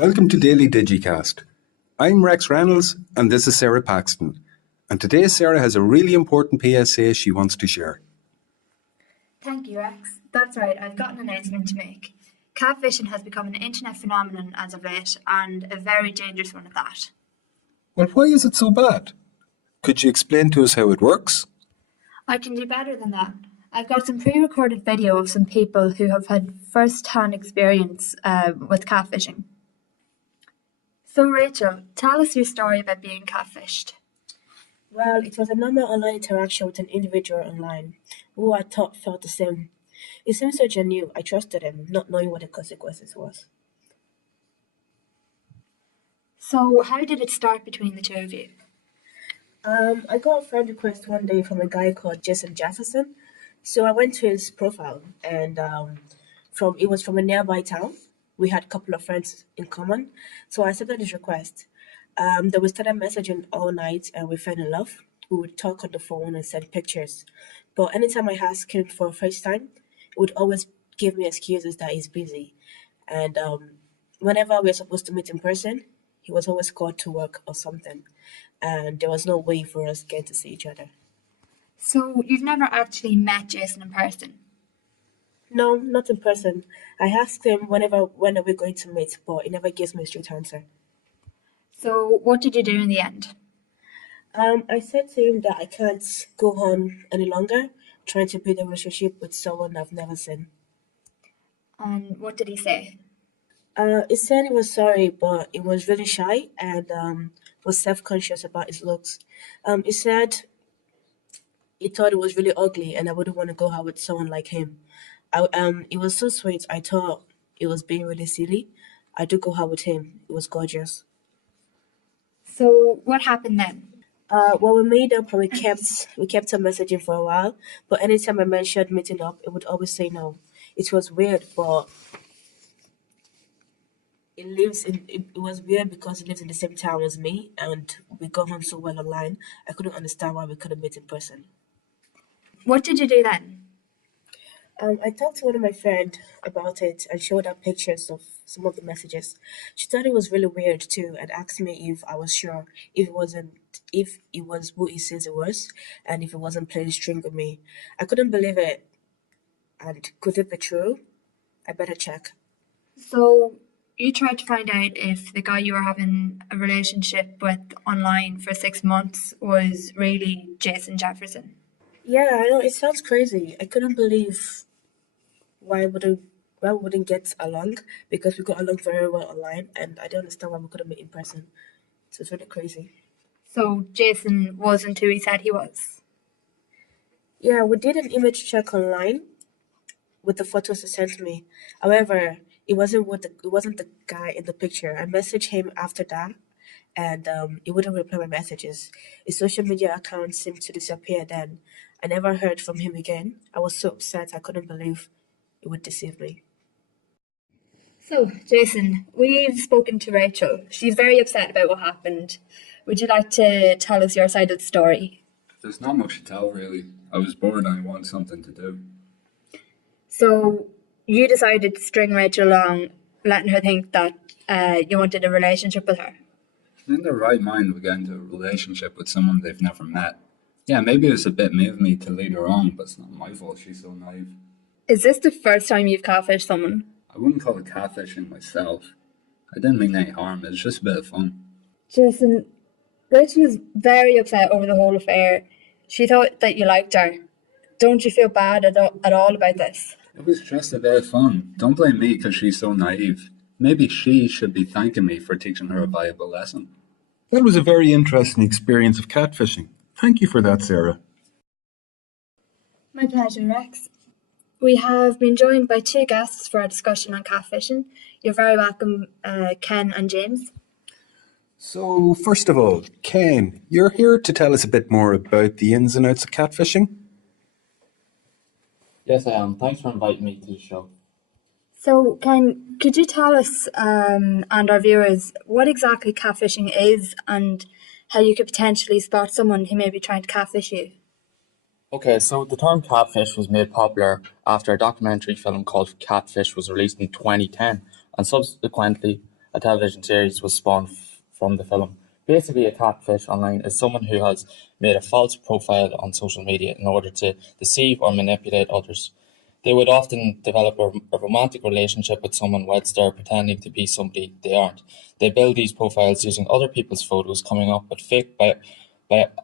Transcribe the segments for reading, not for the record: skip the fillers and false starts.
Welcome to Daily Digicast. I'm Rex Reynolds and this is Sarah Paxton. And today Sarah has a really important PSA she wants to share. Thank you, Rex. That's right, I've got an announcement to make. Catfishing has become an internet phenomenon as of late, and a very dangerous one at that. Well, why is it so bad? Could you explain to us how it works? I can do better than that. I've got some pre-recorded video of some people who have had first-hand experience with catfishing. So Rachel, tell us your story about being catfished. Well, it was a normal online interaction with an individual online who I thought felt the same. It seemed so genuine. I trusted him, not knowing what the consequences was. So how did it start between the two of you? I got a friend request one day from a guy called Jason Jefferson. So I went to his profile, and it was from a nearby town. We had a couple of friends in common, so I accepted his request. Then we started messaging all night, and we fell in love. We would talk on the phone and send pictures. But anytime I asked him for a FaceTime, he would always give me excuses that he's busy. And whenever we were supposed to meet in person, he was always called to work or something. And there was no way for us getting to see each other. So you've never actually met Jason in person? No, not in person. I asked him when are we going to meet, but he never gives me a straight answer. So what did you do in the end? I said to him that I can't go on any longer trying to build a relationship with someone I've never seen. And what did he say? He said he was sorry, but he was really shy and was self-conscious about his looks. He said he thought it was really ugly and I wouldn't want to go out with someone like him. It was so sweet. I thought it was being really silly. I did go out with him. It was gorgeous. So what happened then? Well, we made up and we kept on messaging for a while. But anytime I mentioned meeting up, it would always say no. It was weird, but it was weird because he lives in the same town as me, and we got on so well online. I couldn't understand why we couldn't meet in person. What did you do then? I talked to one of my friends about it and showed her pictures of some of the messages. She thought it was really weird too and asked me if I was sure if it was who he says it was and if it wasn't playing string with me. I couldn't believe it. And could it be true? I better check. So you tried to find out if the guy you were having a relationship with online for 6 months was really Jason Jefferson. Yeah, I know it sounds crazy. I couldn't believe why we wouldn't get along because we got along very well online, and I don't understand why we couldn't meet in person. So it's really crazy. So Jason wasn't who he said he was? Yeah, we did an image check online with the photos he sent me. However, it wasn't the guy in the picture. I messaged him after that, and he wouldn't reply my messages. His social media account seemed to disappear then. I never heard from him again. I was so upset I couldn't believe it would deceive me. So, Jason, we've spoken to Rachel. She's very upset about what happened. Would you like to tell us your side of the story? There's not much to tell, really. I was bored and I wanted something to do. So, you decided to string Rachel along, letting her think that you wanted a relationship with her? In their right mind would get into a relationship with someone they've never met. Yeah, maybe it's a bit mean of me to lead her on, but it's not my fault she's so naive. Is this the first time you've catfished someone? I wouldn't call it catfishing myself. I didn't mean any harm, it's just a bit of fun. Jason, Rachel is very upset over the whole affair. She thought that you liked her. Don't you feel bad at all about this? It was just a bit of fun. Don't blame me because she's so naive. Maybe she should be thanking me for teaching her a valuable lesson. That was a very interesting experience of catfishing. Thank you for that, Sarah. My pleasure, Rex. We have been joined by two guests for our discussion on catfishing. You're very welcome, Ken and James. So, first of all, Ken, you're here to tell us a bit more about the ins and outs of catfishing? Yes, I am. Thanks for inviting me to the show. So, Ken, could you tell us and our viewers what exactly catfishing is and how you could potentially spot someone who may be trying to catfish you? Okay, so the term catfish was made popular after a documentary film called Catfish was released in 2010, and subsequently a television series was spawned from the film. Basically, a catfish online is someone who has made a false profile on social media in order to deceive or manipulate others. They would often develop a romantic relationship with someone whilst they're pretending to be somebody they aren't. They build these profiles using other people's photos, coming up with fake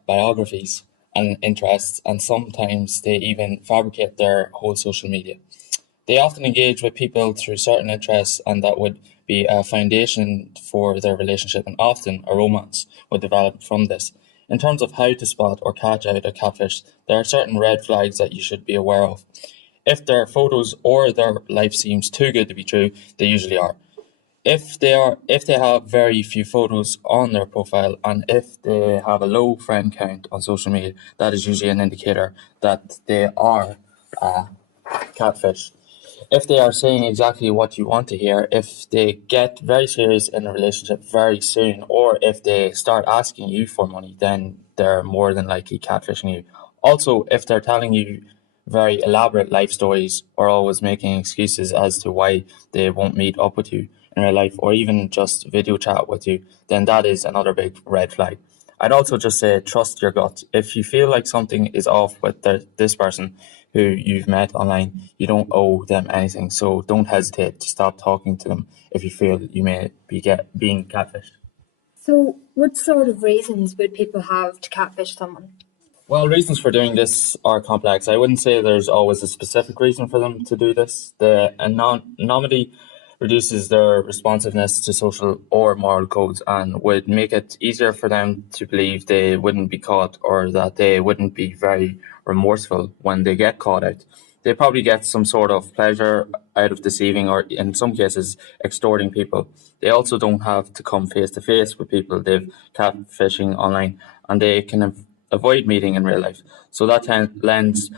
biographies and interests, and sometimes they even fabricate their whole social media. They often engage with people through certain interests, and that would be a foundation for their relationship, and often a romance would develop from this. In terms of how to spot or catch out a catfish, there are certain red flags that you should be aware of. If their photos or their life seems too good to be true, they usually are. If they have very few photos on their profile, and if they have a low friend count on social media, that is usually an indicator that they are a catfish. If they are saying exactly what you want to hear, if they get very serious in a relationship very soon, or if they start asking you for money, then they're more than likely catfishing you. Also, if they're telling you very elaborate life stories or always making excuses as to why they won't meet up with you in real life or even just video chat with you, then that is another big red flag. I'd also just say trust your gut. If you feel like something is off with this person who you've met online, you don't owe them anything. So don't hesitate to stop talking to them if you feel you may be being catfished. So, what sort of reasons would people have to catfish someone? Well, reasons for doing this are complex. I wouldn't say there's always a specific reason for them to do this. The anonymity reduces their responsiveness to social or moral codes and would make it easier for them to believe they wouldn't be caught or that they wouldn't be very remorseful when they get caught out. They probably get some sort of pleasure out of deceiving or, in some cases, extorting people. They also don't have to come face to face with people they've catfishing online, and they can avoid meeting in real life. So that lends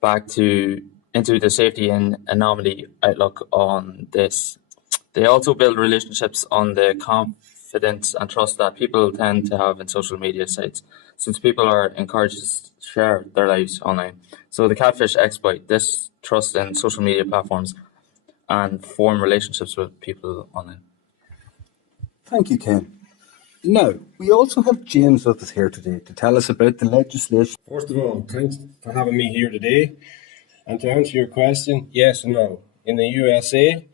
back into the safety and anomaly outlook on this. They also build relationships on the confidence and trust that people tend to have in social media sites, since people are encouraged to share their lives online. So the catfish exploit this trust in social media platforms and form relationships with people online. Thank you, Ken. Now, we also have James with us here today to tell us about the legislation. First of all, thanks for having me here today. And to answer your question, yes and no. In the USA,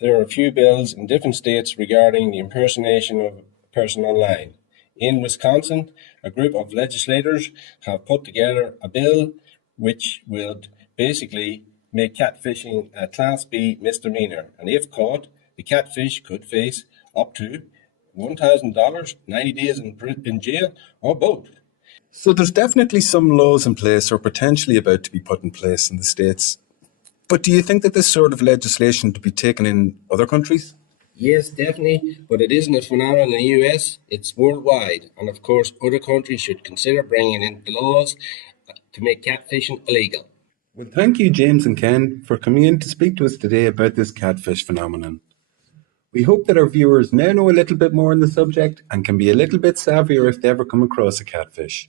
there are a few bills in different states regarding the impersonation of a person online. In Wisconsin, a group of legislators have put together a bill which would basically make catfishing a Class B misdemeanor. And if caught, the catfish could face up to $1,000, 90 days in jail, or both. So there's definitely some laws in place or potentially about to be put in place in the States. But do you think that this sort of legislation to be taken in other countries? Yes, definitely, but it isn't a phenomenon in the US, it's worldwide. And of course, other countries should consider bringing in laws to make catfishing illegal. Well, thank you, James and Ken, for coming in to speak to us today about this catfish phenomenon. We hope that our viewers now know a little bit more on the subject and can be a little bit savvier if they ever come across a catfish.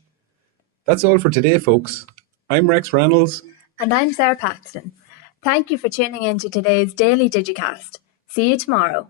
That's all for today, folks. I'm Rex Reynolds. And I'm Sarah Paxton. Thank you for tuning in to today's Daily Digicast. See you tomorrow.